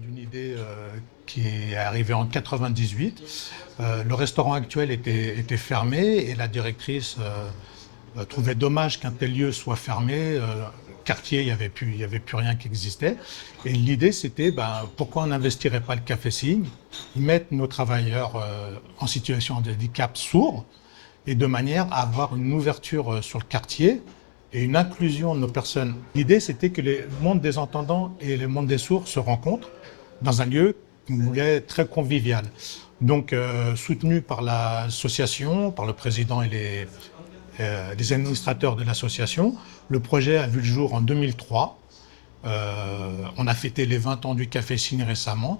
d'une idée qui est arrivée en 98. Le restaurant actuel était fermé et la directrice trouvait dommage qu'un tel lieu soit fermé. Quartier, il y avait plus rien qui existait. Et l'idée, c'était pourquoi on n'investirait pas le Café Cygne, mettre nos travailleurs en situation de handicap sourds et de manière à avoir une ouverture sur le quartier et une inclusion de nos personnes. L'idée, c'était que le monde des entendants et le monde des sourds se rencontrent dans un lieu qu'on voulait très convivial. Donc, soutenu par l'association, par le président et les administrateurs de l'association, le projet a vu le jour en 2003. On a fêté les 20 ans du Café Cygne récemment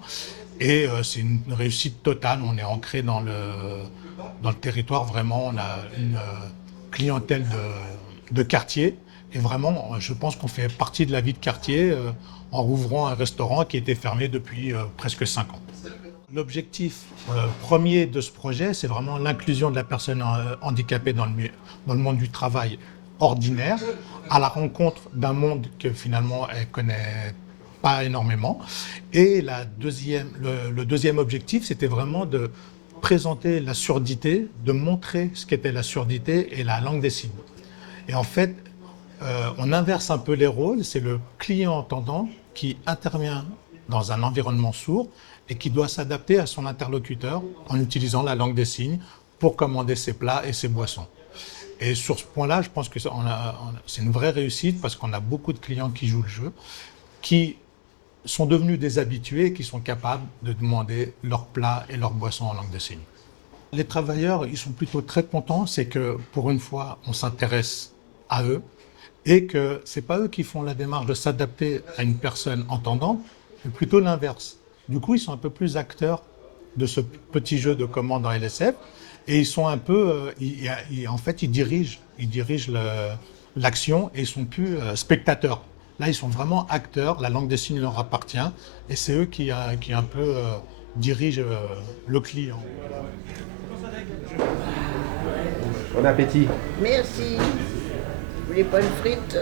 et c'est une réussite totale. On est ancré dans le territoire, vraiment. On a une clientèle de quartier et vraiment, je pense qu'on fait partie de la vie de quartier en rouvrant un restaurant qui était fermé depuis presque 5 ans. L'objectif premier de ce projet, c'est vraiment l'inclusion de la personne handicapée dans le monde du travail ordinaire, à la rencontre d'un monde que finalement elle connaît pas énormément. Et le deuxième objectif, c'était vraiment de présenter la surdité, de montrer ce qu'était la surdité et la langue des signes. Et en fait, on inverse un peu les rôles, c'est le client entendant qui intervient dans un environnement sourd et qui doit s'adapter à son interlocuteur en utilisant la langue des signes pour commander ses plats et ses boissons. Et sur ce point-là, je pense que c'est une vraie réussite parce qu'on a beaucoup de clients qui jouent le jeu, qui sont devenus des habitués et qui sont capables de demander leurs plats et leurs boissons en langue des signes. Les travailleurs, ils sont plutôt très contents, c'est que pour une fois, on s'intéresse à eux et que ce n'est pas eux qui font la démarche de s'adapter à une personne entendante, mais plutôt l'inverse. Du coup, ils sont un peu plus acteurs de ce petit jeu de commande en LSF et ils sont un peu, en fait, ils dirigent l'action et ils sont plus spectateurs. Là, ils sont vraiment acteurs, la langue des signes leur appartient et c'est eux qui un peu dirigent le client. Bon appétit. Merci. Vous voulez pas une frite?